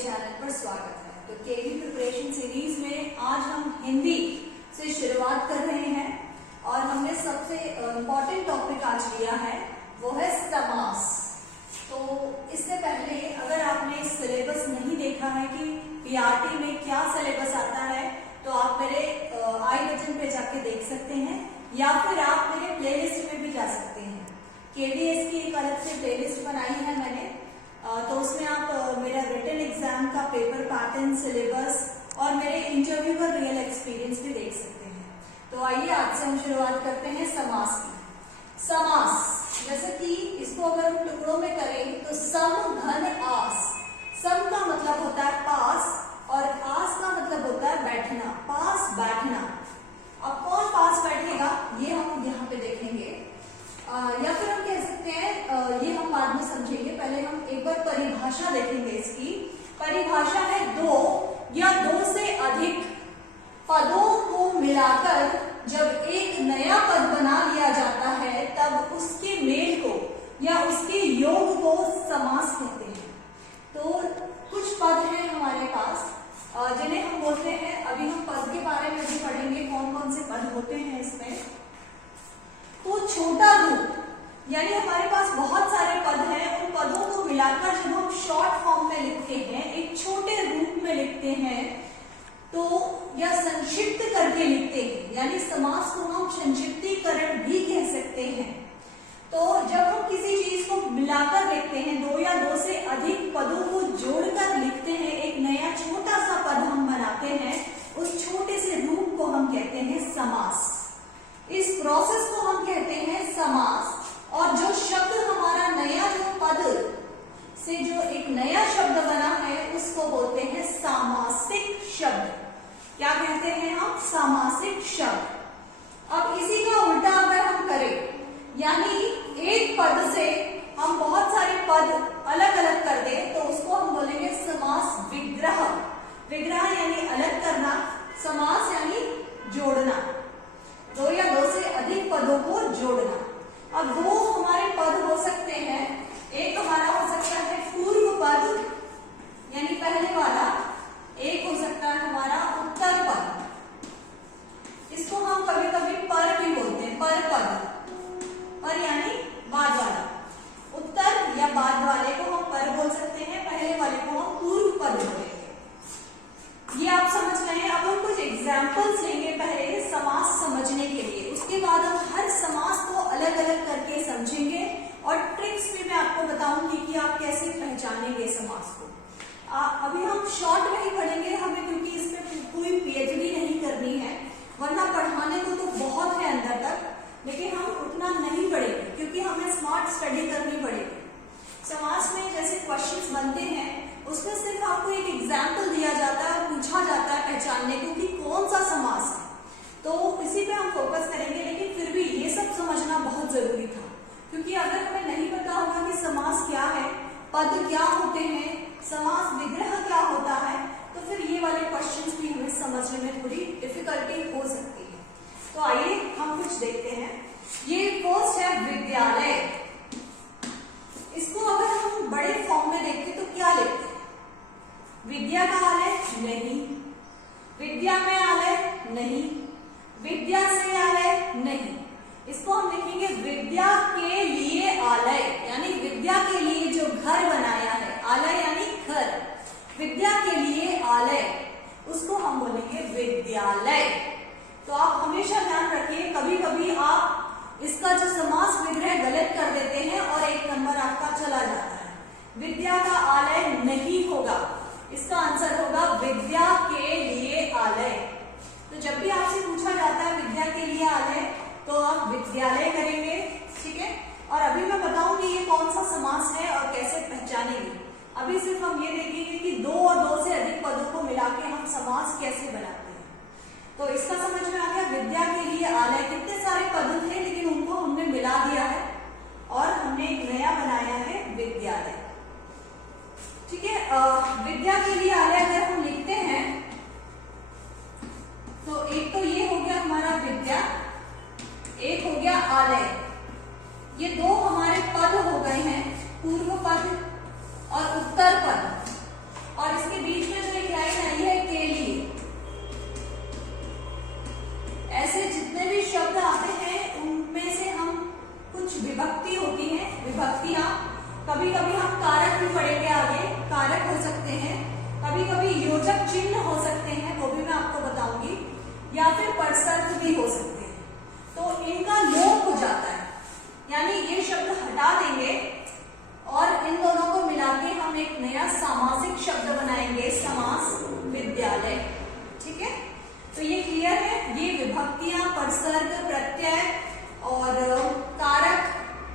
Channel पर स्वागत है। तो केवी प्रिपरेशन सीरीज में आज हम हिंदी से शुरुआत कर रहे हैं और हमने सबसे इम्पोर्टेंट टॉपिक आज लिया है, वो है समास। तो इससे पहले अगर आपने सिलेबस नहीं देखा है कि पीआरटी में क्या सिलेबस आता है, तो आप मेरे आई बटन पे जाके देख सकते हैं या फिर आप मेरे प्लेलिस्ट में भी जा सकते हैं। केवीएस की एक अलग से प्लेलिस्ट बनाई है मैंने, तो उसमें आप मेरा रिटन एग्जाम का पेपर पैटर्न, सिलेबस और मेरे इंटरव्यू का रियल एक्सपीरियंस भी देख सकते हैं। तो आइए आज से हम शुरुआत करते हैं समास की। समास जैसे कि इसको अगर हम टुकड़ों में करें तो सम घन आस। सम का मतलब होता है पास और आस का मतलब होता है बैठना, पास बैठना। अब कौन पास बैठेगा ये हम यहाँ पे देखेंगे, या फिर हम कह सकते हैं ये हम बाद में समझेंगे। पहले हम एक बार परिभाषा देखेंगे। इसकी परिभाषा है दो या दो से अधिक पदों को मिलाकर जब एक नया पद बना लिया जाता है तब उसके मेल को या उसके योग को समास कहते हैं। तो कुछ पद हैं हमारे पास जिन्हें हम बोलते हैं, अभी हम पद के बारे में भी पढ़ेंगे कौन कौन से पद होते हैं इसमें। तो छोटा रूप यानी हमारे पास बहुत सारे पद हैं, उन पदों को मिलाकर जब हम शॉर्ट फॉर्म में लिखते हैं, एक छोटे रूप में लिखते हैं, तो या संक्षिप्त करके लिखते हैं, यानी समास को हम संक्षिप्तीकरण भी कह सकते हैं। तो जब हम किसी चीज को मिलाकर लिखते हैं, दो या दो से अधिक पदों को जोड़कर लिखते हैं, एक नया छोटा सा पद हम बनाते हैं, उस छोटे से रूप को हम कहते हैं समास। इस प्रोसेस को हम कहते हैं समास। और जो शब्द हमारा नया जो पद से जो एक नया शब्द बना है उसको बोलते हैं सामासिक शब्द। क्या कहते हैं हम? सामासिक शब्द। अब इसी का उल्टा अगर हम करें, यानी एक पद से हम बहुत सारे पद अलग अलग कर दें, तो उसको हम बोलेंगे समास विग्रह। विग्रह यानी अलग करना, समास यानी जोड़ना, दो या दो से अधिक पदों को जोड़ना। अब दो हमारे पद हो सकते हैं, एक हमारा हो सकता है पूर्व पद यानी पहले वाला, एक हो सकता है हमारा उत्तर पद। इसको हम कभी कभी पर भी बोलते हैं, पर पद, पर यानी बाद वाला। उत्तर या बाद वाले को हम पर बोल सकते हैं, पहले वाले को हम पूर्व पद बोलेंगे। ये आप समझ रहे हैं। अब हम कुछ एग्जाम्पल्स लेंगे पहले समास समझने के लिए, उसके बाद हम हर समास को अलग अलग करके समझेंगे और ट्रिक्स भी मैं आपको बताऊंगी कि आप कैसे पहचानेंगे समास को। अभी हम शॉर्ट में ही पढ़ेंगे, हमें क्योंकि इसमें कोई पीएचडी नहीं करनी है, वरना पढ़ाने को तो बहुत है अंदर तक, लेकिन हम उतना नहीं पढ़ेंगे क्योंकि हमें स्मार्ट स्टडी करनी पड़ेगी। समास में जैसे क्वेश्चंस बनते हैं उसमें सिर्फ आपको एक एग्जाम्पल दिया जाता है और पूछा जाता है पहचानने को कि कौन सा समास है, तो इसी पे हम फोकस करेंगे। लेकिन फिर भी ये सब समझना बहुत जरूरी था, क्योंकि अगर हमें नहीं पता होगा कि समास क्या है, पद क्या होते हैं, समास विग्रह क्या होता है, तो फिर ये वाले क्वेश्चंस भी हमें समझने में थोड़ी डिफिकल्टी हो सकती है। तो आइए हम कुछ देखते हैं। ये फर्स्ट है विद्यालय। इसको अगर हम बड़े फॉर्म में देखते तो क्या लिखते हैं? विद्या का आलय नहीं, विद्या में आलय नहीं, विद्या से आलय नहीं। इसको हम लिखेंगे विद्या के लिए आलय, यानी विद्या के लिए जो घर बनाया है, आलय यानी घर, विद्या के लिए आलय, उसको हम बोलेंगे विद्यालय। तो आप हमेशा ध्यान रखिए, कभी कभी आप इसका जो समास विग्रह गलत कर देते हैं और एक नंबर आपका चला जाता है। विद्या का आलय नहीं होगा, इसका आंसर होगा विद्या के लिए आलय। तो जब भी आपसे पूछा जाता है विद्या के लिए आलय, तो आप विद्यालय करेंगे, ठीक है। और अभी मैं बताऊंगी ये कौन सा समास है और कैसे पहचानेंगे। अभी सिर्फ हम ये देखेंगे कि दो और दो से अधिक पदों को मिला के हम समास कैसे बनाते हैं। तो इसका समझ में आ गया, विद्या के लिए आलय, कितने सारे पद थे लेकिन उनको हमने मिला दिया है और हमने एक नया बनाया है विद्यालय, ठीक है। विद्या के लिए आलय अगर हम लिखते हैं तो एक तो ये हो गया हमारा विद्या, एक हो गया आलय। ये दो हमारे पद हो गए हैं, पूर्व पद और उत्तर पद। और इसके कभी हम कारक भी पढ़ेंगे आगे, कारक हो सकते हैं, कभी कभी योजक चिन्ह हो सकते हैं, वो भी मैं आपको बताऊंगी, या फिर परसर्ग भी हो सकते हैं। तो इनका लोप हो जाता है, यानी ये शब्द हटा देंगे और इन दोनों को मिला के हम एक नया सामासिक शब्द बनाएंगे, समास विद्यालय। ठीक है, तो ये क्लियर है। ये विभक्तियां, परसर्ग, प्रत्यय और कारक,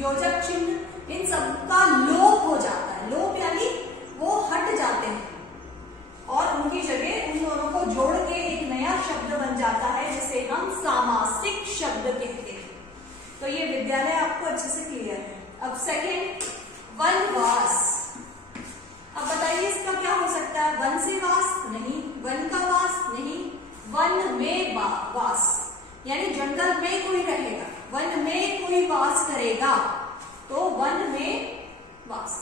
योजक चिन्ह, इन सब का लोप हो जाता है। लोप यानी वो हट जाते हैं और उनकी जगह उन दोनों को जोड़ के एक नया शब्द बन जाता है, जिसे हम सामासिक शब्द कहते हैं। तो ये विद्यालय आपको अच्छे से क्लियर है। अब सेकेंड, वनवास। अब बताइए इसका क्या हो सकता है? वन से वास नहीं, वन का वास नहीं, वन में वास, यानी जंगल में कोई रहेगा, वन में कोई वास करेगा, तो वन में वास।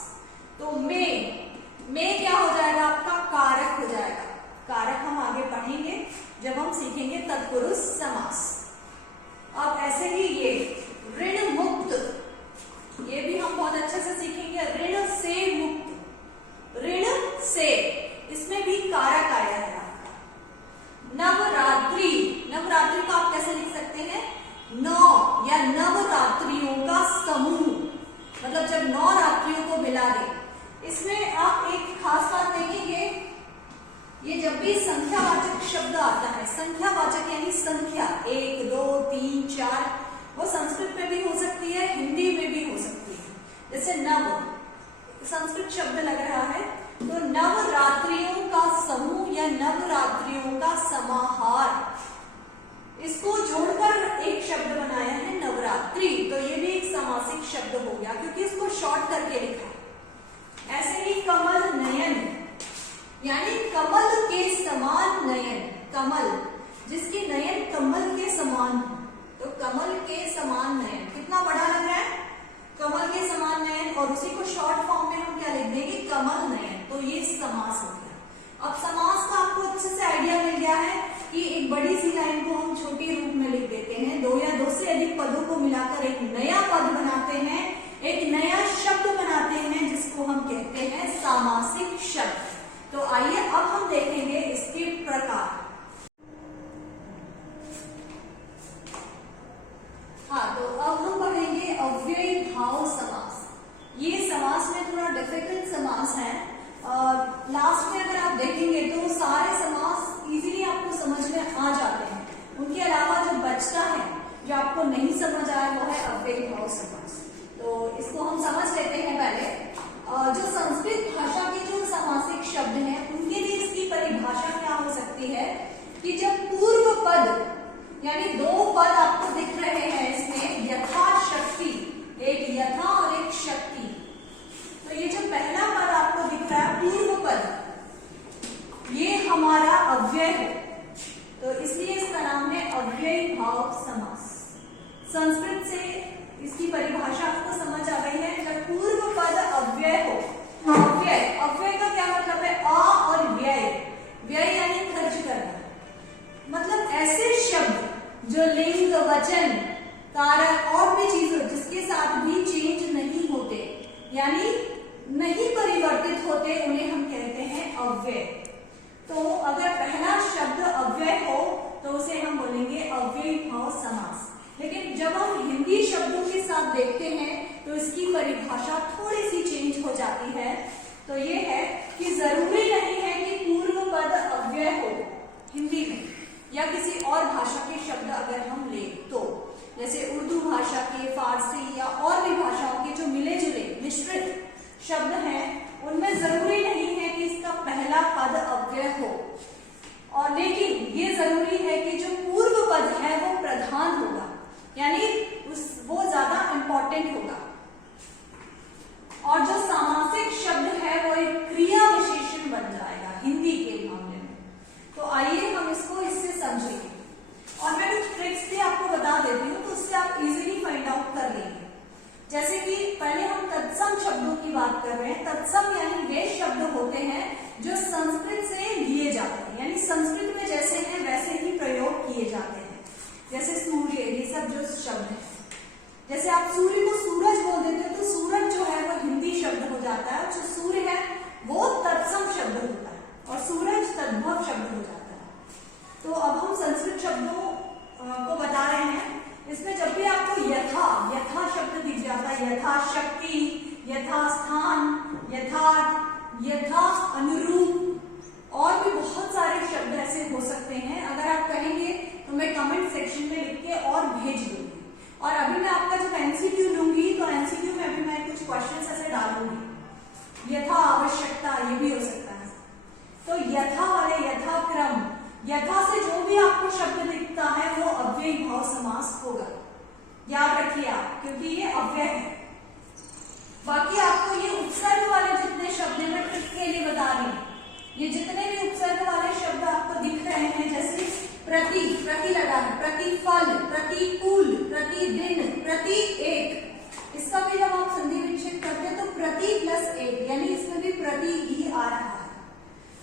तो में क्या हो जाएगा आपका? कारक हो जाएगा। कारक हम आगे पढ़ेंगे जब हम सीखेंगे तत्पुरुष समास। अब ऐसे ही ये ऋण मुक्त, ये भी हम बहुत अच्छे से सीखेंगे। ऋण से मुक्त, ऋण से, इसमें भी कारक आया है आपका। नवरात्रि, नवरात्रि को आप कैसे लिख सकते हैं? नौ या नवरात्रियों का समूह, मतलब जब 9 रात्रियों को मिला दे। इसमें आप एक खास बात देखेंगे, ये जब भी संख्यावाचक शब्द आता है, संख्यावाचक यानी संख्या 1 2 3 4, वो संस्कृत में भी हो सकती है, हिंदी में भी हो सकती है। जैसे नव, संस्कृत शब्द लग रहा है, तो नवरात्रियों का समूह या नवरात्रियों का समाहार, इसको जोड़कर एक शब्द बनाया है नवरात्रि। तो ये भी एक समासिक शब्द हो गया, क्योंकि इसको शॉर्ट करके लिखा है। ऐसे ही कमल नयन, यानी कमल के समान नयन, कमल जिसके नयन कमल के समान हो, तो कमल के समान नयन कितना बड़ा लग रहा है? कमल के समान नयन, और उसी को शॉर्ट फॉर्म में हम क्या लिख देंगे? कमल नयन। तो ये समास हो गया। अब समास का आपको अच्छे से आइडिया मिल गया है कि एक बड़ी सी लाइन को हम छोटे रूप में लिख देते हैं, 2 या 2 से अधिक पदों को मिलाकर एक नया पद बनाते हैं, एक नया शब्द बनाते हैं, जिसको हम कहते हैं सामासिक शब्द। तो आइए अब हम देखेंगे इसके प्रकार। हाँ, तो अब हम पढ़ेंगे अव्ययी भाव समास। ये समास में थोड़ा डिफिकल्ट समास है। लास्ट में अगर आप देखेंगे तो सारे समास इजीली आपको समझ में आ जाते हैं। उनके अलावा जो बचता है, जो आपको नहीं समझ आया, वो है अव्ययी भाव समास। तो इसको हम समझ लेते हैं पहले। जो संस्कृत भाषा के जो सामासिक शब्द हैं, उनके लिए इसकी परिभाषा क्या हो सकती है कि जब पूर्व पद, यानी 2 पद आपको दिख रहे हैं इसमें, यथाशक्ति, एक यथा और एक शक्ति, तो ये जो पहला पद आपको दिख रहा है पूर्व पद, ये हमारा अव्यय है, तो इसलिए इसका नाम है अव्ययी भाव समास। संस्कृत से इसकी परिभाषा आपको समझ आ गई है। जब पूर्व पद अव्यय हो, अव्यय, अव्यय का क्या मतलब है? अ और व्यय, व्यय यानी खर्च करना, मतलब ऐसे शब्द जो लिंग, वचन, कारक और भी चीजों जिसके साथ भी चेंज नहीं होते, यानी नहीं परिवर्तित होते, उन्हें हम कहते हैं अव्यय। तो अगर पहला शब्द अव्यय हो तो उसे हम बोलेंगे अव्ययी भाव समास। लेकिन जब हम हिंदी शब्दों के साथ देखते हैं तो इसकी परिभाषा थोड़ी सी चेंज हो जाती है। तो ये है कि जरूरी नहीं है कि पूर्व पद अव्यय हो हिंदी में, या किसी और भाषा के शब्द अगर हम ले तो, जैसे उर्दू भाषा के, फारसी या और भी भाषाओं के जो मिले जुले मिश्रित शब्द हैं, उनमें जरूरी नहीं है कि इसका पहला पद अव्यय हो, और लेकिन ये जरूरी है कि जो पूर्व पद है वो प्रधान होगा, यानी वो ज्यादा इंपॉर्टेंट होगा, और जो सामासिक शब्द है वो एक क्रिया विशेषण बन जाएगा हिंदी के मामले में। तो आइए हम इसको इससे समझेंगे, और मैं कुछ ट्रिक्स भी आपको बता देती हूँ, तो उससे आप इजीली फाइंड आउट कर लेंगे। जैसे कि पहले हम तत्सम शब्दों की बात कर रहे हैं। तत्सम यानी वे शब्द होते हैं जो संस्कृत से लिए जाते हैं, यानी संस्कृत में जैसे हैं वैसे ही प्रयोग किए जाते हैं। जैसे सूर्य, ये सब जो शब्द है, जैसे आप सूर्य को सूरज बोल देते हो तो सूरज जो है वो हिंदी शब्द हो जाता यथार्थ, यथा अनुरूप, और भी बहुत सारे शब्द ऐसे हो सकते हैं। अगर आप कहेंगे तो मैं कमेंट सेक्शन में लिख के और भेज दूंगी। और अभी मैं आपका जब एमसीक्यू लूंगी तो एमसीक्यू में अभी मैं कुछ क्वेश्चंस ऐसे डालूंगी। यथा आवश्यकता, ये भी हो सकता है। तो यथा वाले यथाक्रम, यथा से जो भी आपको शब्द दिखता है वो अव्ययी भाव समास होगा, याद रखिए आप, क्योंकि ये अव्यय है। बाकी आपको ये उपसर्ग वाले जितने शब्द हैं मैं ट्रिक के लिए बता रही हूँ। ये जितने भी उपसर्ग वाले शब्द आपको दिख रहे हैं, जैसे प्रति, प्रति लगा है, प्रतिफल, प्रतिकूल, प्रतिदिन, प्रति एक, इसका भी जब आप संधि विच्छेद करते हैं तो प्रति प्लस एक, यानी इसमें भी प्रति ही आ रहा है।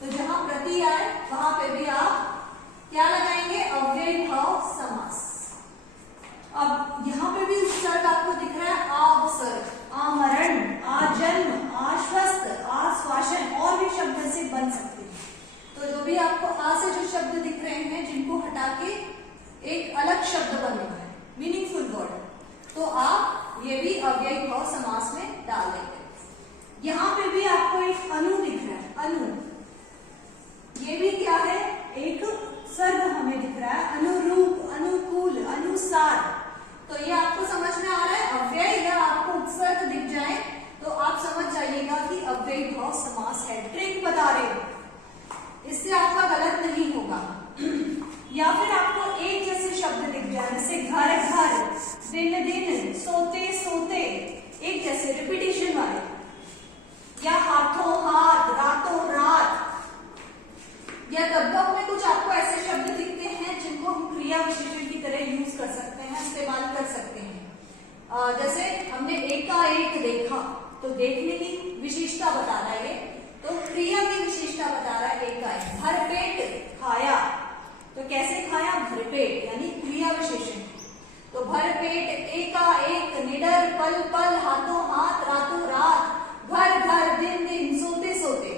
तो जहां प्रति आए वहां पे भी आप क्या लगाएंगे, अव्ययी भाव समास। अब यहाँ पे भी उपसर्ग आपको दिख रहा है, उपसर्ग, आमरण, आजन्म, आश्वस्त, आश्वासन, और भी शब्द से बन सकते हैं। तो जो भी आपको आ से जो शब्द दिख रहे हैं जिनको हटा के एक अलग शब्द बनेगा है, मीनिंगफुल वर्ड, तो आप ये भी अव्ययी भाव समास में डाल देंगे। यहाँ पे भी आपको एक अनु दिख रहा है, अनु, ये भी क्या है, एक सर्ग हमें दिख रहा है, अनुरूप, अनुकूल, अनुसार। तो ये आपको समझ में आ रहा है, अव्यय या आपको उपसर्ग दिख जाए तो आप समझ जाइएगा कि अव्ययी भाव समास है। ट्रिक बता रहे हो, इससे आपका गलत नहीं होगा। या फिर आपको एक जैसे शब्द दिख जाए, जैसे घर घर, दिन दिन, सोते सोते, एक जैसे रिपीटेशन वाले, या हाथों हाथ, रातों रात, या गद्गप में कुछ आपको ऐसे शब्द दिखते हैं जिनको हम क्रिया विशेषण की तरह यूज कर सकते हैं, इस्तेमाल कर सकते हैं। जैसे हमने एकाएक देखा, तो देखने की विशेषता बता रहा है ये, तो क्रिया की विशेषता बता रहा है एकाएक। भरपेट खाया, तो कैसे खाया, भरपेट, यानी क्रिया विशेषण। तो भरपेट, एकाएक, निडर, पल पल, हाथों हाथ, रातों रात, घर घर, दिन दिन, सोते सोते,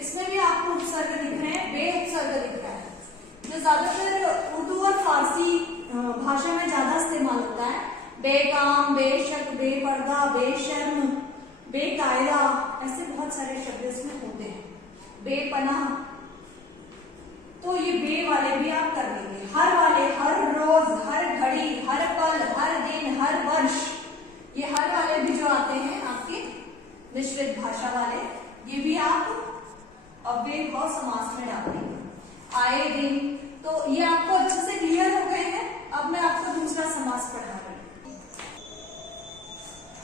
इसमें भी आपको उपसर्ग दिख रहे हैं, बे उपसर्ग दिख रहा है, जो ज्यादातर उर्दू और फारसी भाषा में ज्यादा इस्तेमाल होता है। बेकाम, बेशक, बेपर्दा, बेशर्म, बेकायदा, ऐसे बहुत सारे शब्द इसमें होते हैं, बेपनाह। तो ये बे वाले भी आप कर लेंगे। हर वाले, हर रोज, हर घड़ी, हर पल, हर दिन, हर वर्ष, ये हर वाले भी जो आते हैं आपके मिश्रित भाषा वाले, ये भी आप अव्ययी भाव समास में डाल देंगे। आए दिन, तो ये आपको अच्छे से क्लियर हो गए हैं। अब मैं आपको दूसरा समास पढ़ा रही हूँ।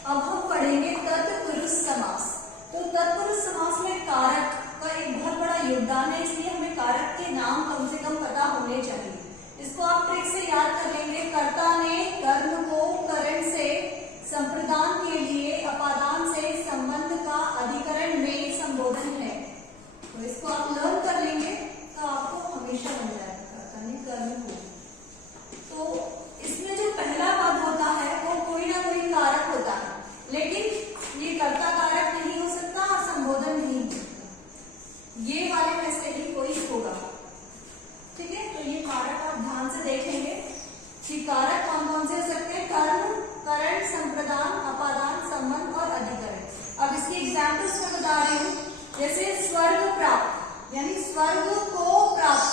अब हम पढ़ेंगे तत्पुरुष समास। तो तत्पुरुष समास में कारक का एक बहुत बड़ा योगदान है, इसलिए हमें कारक के नाम कम से कम पता होने चाहिए। इसको आप ट्रिक से याद कर लेंगे। कर्ता ने कर्म को करण से संप्रदान के लिए अपादान से संबंध का अधिकरण में संबोधन है। तो इसको आप लर्न कर लेंगे तो आपको हमेशा बन जाएगा, कर्ता ने कर्म को। तो इसमें जो पहला पद होता है वो कोई ना कोई कारक होता है, लेकिन ये कर्ता कारक नहीं हो सकता और संबोधन नहीं हो सकता, ये वाले में से ही कोई होगा। ठीक है, तो ये कारक आप ध्यान से देखेंगे कि कारक कौन कौन से हो सकते हैं, कर्म, करण, संप्रदान, अपादान, संबंध और अधिकरण। अब इसकी एग्जाम्पल्स में बता रही हूँ, जैसे स्वर्ग प्राप्त, यानी स्वर्ग को प्राप्त,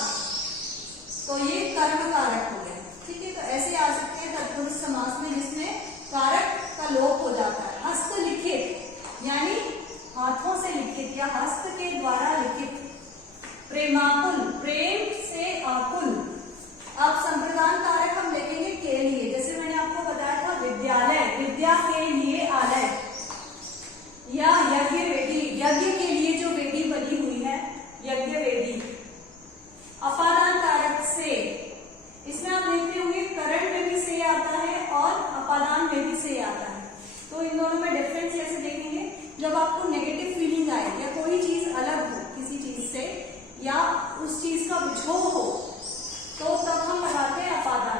तो ये कर्म कारक हो गया। ठीक है, तो ऐसे आ सकते हैं तत्पुरुष समास में जिसमें कारक का लोप हो जाता है। हस्तलिखित, यानी हाथों से लिखित या हस्त के द्वारा लिखित। प्रेमाकुल, प्रेम से आकुल। अब संप्रदान कारक हम लिखेंगे के लिए, जैसे मैंने आपको बताया था विद्यालय, विद्या के लिए आलय, या यज्ञ वेदी, यज्ञ के लिए जो वेदी बनी हुई है, यज्ञ वेदी। अपादान कारक से, इसमें आप देखते होंगे करण में भी से आता है और अपादान में भी से आता है। तो इन दोनों में डिफरेंस कैसे देखेंगे, जब आपको नेगेटिव फीलिंग आए या कोई चीज अलग हो किसी चीज से, या उस चीज का बिछोह हो, तो तब हम लगाते हैं अपादान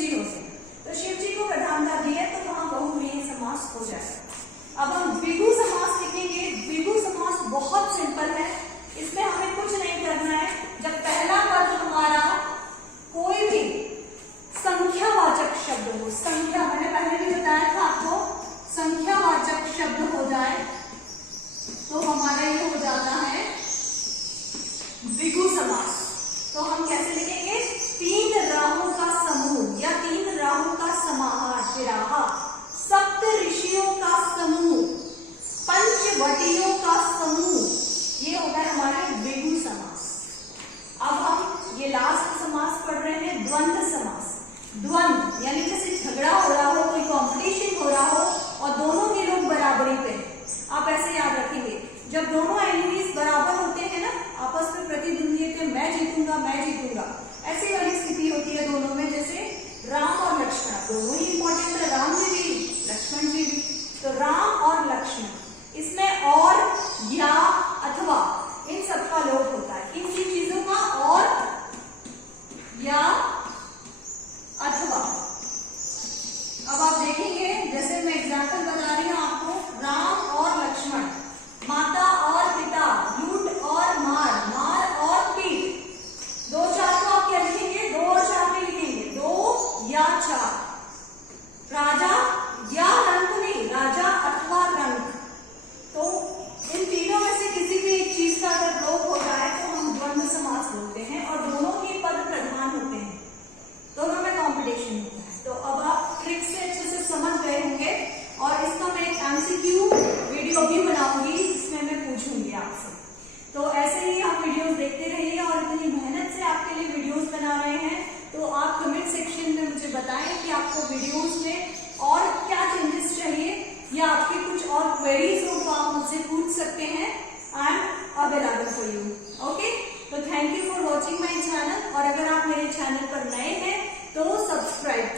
जी हो से, तो शिव जी को प्रधानता दी है तो वहां बहुव्रीहि समास हो जाएगा। अब हम द्विगु समास लिखेंगे। द्विगु समास बहुत सिंपल है, इसमें हमें कुछ नहीं करना है। जब पहला पद हमारा कोई भी संख्यावाचक शब्द हो, संख्या मैंने पहले भी बताया था आपको, संख्यावाचक शब्द हो जाए तो हमारा ये हो जाता है द्विगु समास। तो हम कैसे लिखेंगे? तीन राहों का समूह या तीन राहों का समाहार, विराहा, सप्त ऋषियों का समूह, पंचवटियों का समूह, ये होता है हमारे द्विगु समास। अब हम ये लास्ट समास पढ़ रहे हैं, द्वंद्व समास। द्वंद्व यानी जैसे झगड़ा हो रहा हो, कोई कंपटीशन हो रहा हो और दोनों के लोग बराबरी पे, आप ऐसे याद रखेंगे, जब दोनों एनिमीज बराबर होते हैं ना, आपस में प्रतिद्वंद्वी, मैं जीतूंगा मैं जीतूंगा, ऐसी वाली स्थिति होती है दोनों में। जैसे राम और लक्ष्मण, दोनों ही इंपॉर्टेंट है, राम जी भी लक्ष्मण जी भी। तो राम और लक्ष्मण, इसमें और, या, अथवा, इन सबका लोप होता है। इन तीन चीजों का और, या, अथवा। अब आप देखेंगे, जैसे मैं एग्जाम्पल बता रही हूं आपको, राम और लक्ष्मण, माता और पिता, लूट और मार, मार और पीट। 2 4 को आप क्या लिखेंगे? 2 और 4 नहीं लिखेंगे, 2 या 4। राजा या रंक नहीं, राजा अथवा रंक। तो इन तीनों में से किसी भी एक चीज का अगर लोप हो जाए तो हम द्वंद्व समास बोलते हैं और दोनों ही पद प्रधान होते हैं, दोनों में कॉम्पिटिशन होता है। तो अब आप ट्रिक से अच्छे से समझ गए होंगे और इसका मैं एक MCQ वीडियो भी बनाऊंगी जिसमें मैं पूछूंगी आपसे। तो ऐसे ही आप वीडियोस देखते रहिए और इतनी मेहनत से आपके लिए वीडियोस बना रहे हैं, तो आप कमेंट सेक्शन में मुझे बताएं कि आपको वीडियोस में और क्या चेंजेस चाहिए या आपके कुछ और क्वेरीज हो तो आप मुझसे पूछ सकते हैं। I am available for you. Okay, तो thank you for watching my channel. और अगर आप मेरे चैनल पर नए हैं तो सब्सक्राइब